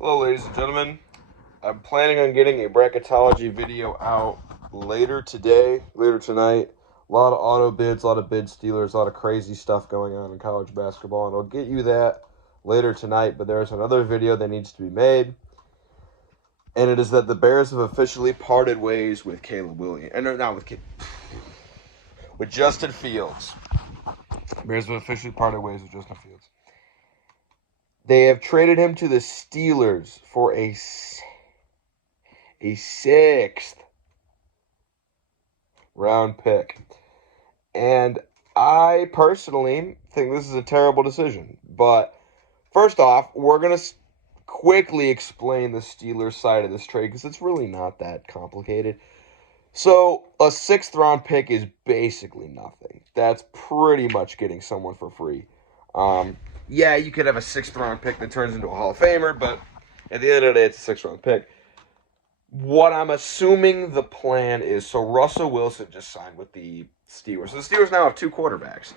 Hello, ladies and gentlemen. I'm planning on getting a bracketology video out later tonight. A lot of auto bids, a lot of bid stealers, a lot of crazy stuff going on in college basketball, and I'll get you that later tonight. But there's another video that needs to be made, and it is that the Bears have officially parted ways with Caleb Williams, and not with Justin Fields. Bears have officially parted ways with Justin Fields. They have traded him to the Steelers for a sixth round pick. And I personally think this is a terrible decision. But first off, we're going to quickly explain the Steelers side of this trade because it's really not that complicated. So a sixth round pick is basically nothing. That's pretty much getting someone for free. Yeah, you could have a sixth round pick that turns into a Hall of Famer, but at the end of the day, it's a sixth round pick. What I'm assuming the plan is, so Russell Wilson just signed with the Steelers. So the Steelers now have two quarterbacks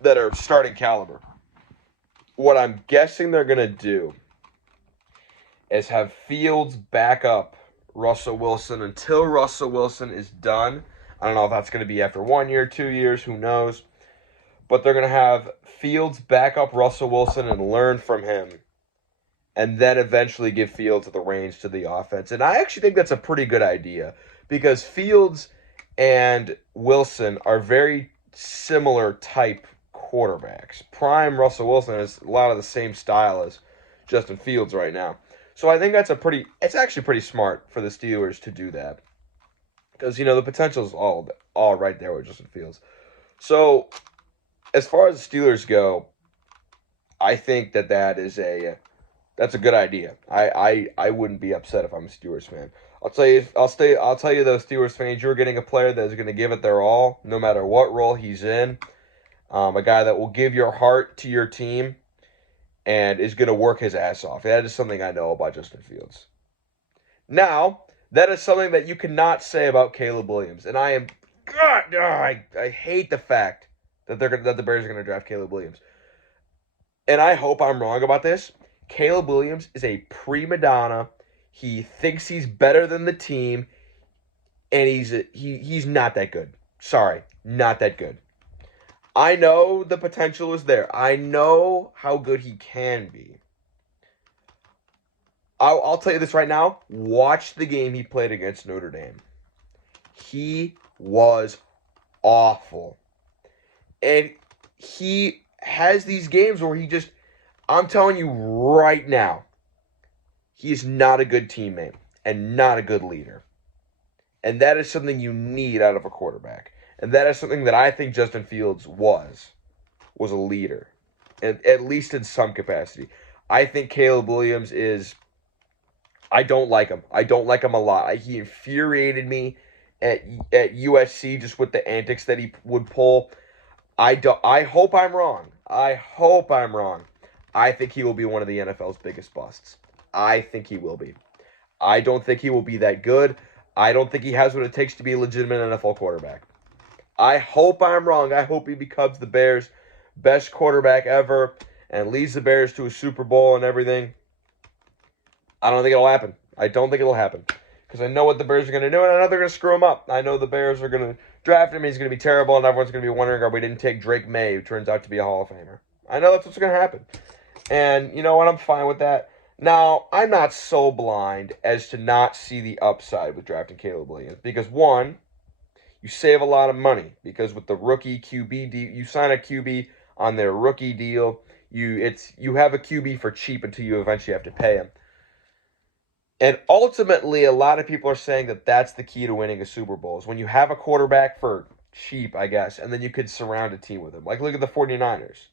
that are starting caliber. What I'm guessing they're going to do is have Fields back up Russell Wilson until Russell Wilson is done. I don't know if that's going to be after 1 year, 2 years, who knows. But they're going to have Fields back up Russell Wilson and learn from him, and then eventually give Fields the reins to the offense. And I actually think that's a pretty good idea because Fields and Wilson are very similar type quarterbacks. Prime Russell Wilson has a lot of the same style as Justin Fields right now. So I think it's actually pretty smart for the Steelers to do that. Because, the potential is all right there with Justin Fields. So as far as the Steelers go, I think that's a good idea. I wouldn't be upset if I'm a Steelers fan. I'll tell you though, Steelers fans, you're getting a player that is going to give it their all, no matter what role he's in. A guy that will give your heart to your team and is going to work his ass off. That is something I know about Justin Fields. Now, that is something that you cannot say about Caleb Williams, and I hate the fact that the Bears are going to draft Caleb Williams. And I hope I'm wrong about this. Caleb Williams is a prima donna. He thinks he's better than the team, and he's not that good. Sorry, not that good. I know the potential is there. I know how good he can be. I'll tell you this right now. Watch the game he played against Notre Dame. He was awful. And he has these games where I'm telling you right now, he is not a good teammate and not a good leader. And that is something you need out of a quarterback. And that is something that I think Justin Fields was a leader, and at least in some capacity. I think Caleb Williams I don't like him. I don't like him a lot. He infuriated me at USC just with the antics that he would pull. I hope I'm wrong. I hope I'm wrong. I think he will be one of the NFL's biggest busts. I think he will be. I don't think he will be that good. I don't think he has what it takes to be a legitimate NFL quarterback. I hope I'm wrong. I hope he becomes the Bears' best quarterback ever and leads the Bears to a Super Bowl and everything. I don't think it'll happen. I don't think it'll happen. Because I know what the Bears are going to do, and I know they're going to screw him up. I know the Bears are going to draft him. He's going to be terrible, and everyone's going to be wondering, we didn't take Drake May, who turns out to be a Hall of Famer. I know that's what's going to happen. And you know what? I'm fine with that. Now, I'm not so blind as to not see the upside with drafting Caleb Williams. Because, one, you save a lot of money. Because with the rookie QB deal, you sign a QB on their rookie deal. You have a QB for cheap until you eventually have to pay him. And ultimately, a lot of people are saying that that's the key to winning a Super Bowl is when you have a quarterback for cheap, I guess, and then you could surround a team with him. Like, look at the 49ers.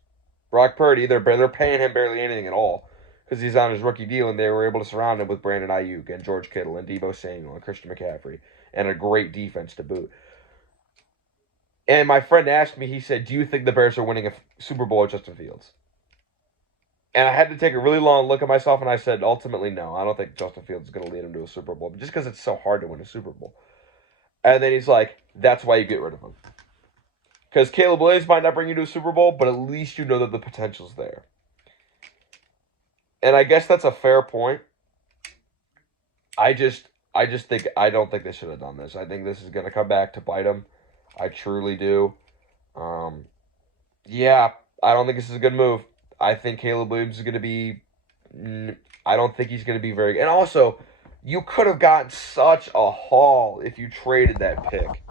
Brock Purdy, they're paying him barely anything at all because he's on his rookie deal, and they were able to surround him with Brandon Ayuk and George Kittle and Deebo Samuel and Christian McCaffrey and a great defense to boot. And my friend asked me, he said, do you think the Bears are winning a Super Bowl with Justin Fields? And I had to take a really long look at myself, and I said, ultimately, no. I don't think Justin Fields is going to lead him to a Super Bowl, just because it's so hard to win a Super Bowl. And then he's like, that's why you get rid of him. Because Caleb Williams might not bring you to a Super Bowl, but at least you know that the potential's there. And I guess that's a fair point. I don't think they should have done this. I think this is going to come back to bite them. I truly do. Yeah, I don't think this is a good move. I think Caleb Williams is going to be. I don't think he's going to be very good. And also, you could have gotten such a haul if you traded that pick.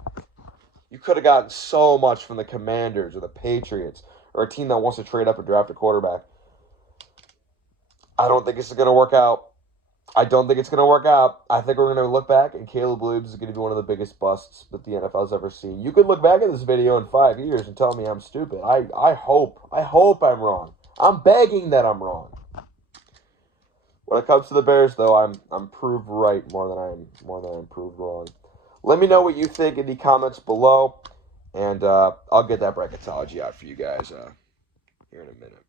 You could have gotten so much from the Commanders or the Patriots or a team that wants to trade up and draft a quarterback. I don't think this is going to work out. I don't think it's going to work out. I think we're going to look back and Caleb Williams is going to be one of the biggest busts that the NFL's ever seen. You could look back at this video in 5 years and tell me I'm stupid. I hope I'm wrong. I'm begging that I'm wrong. When it comes to the Bears, though, I'm proved right more than I'm proved wrong. Let me know what you think in the comments below, and I'll get that bracketology out for you guys here in a minute.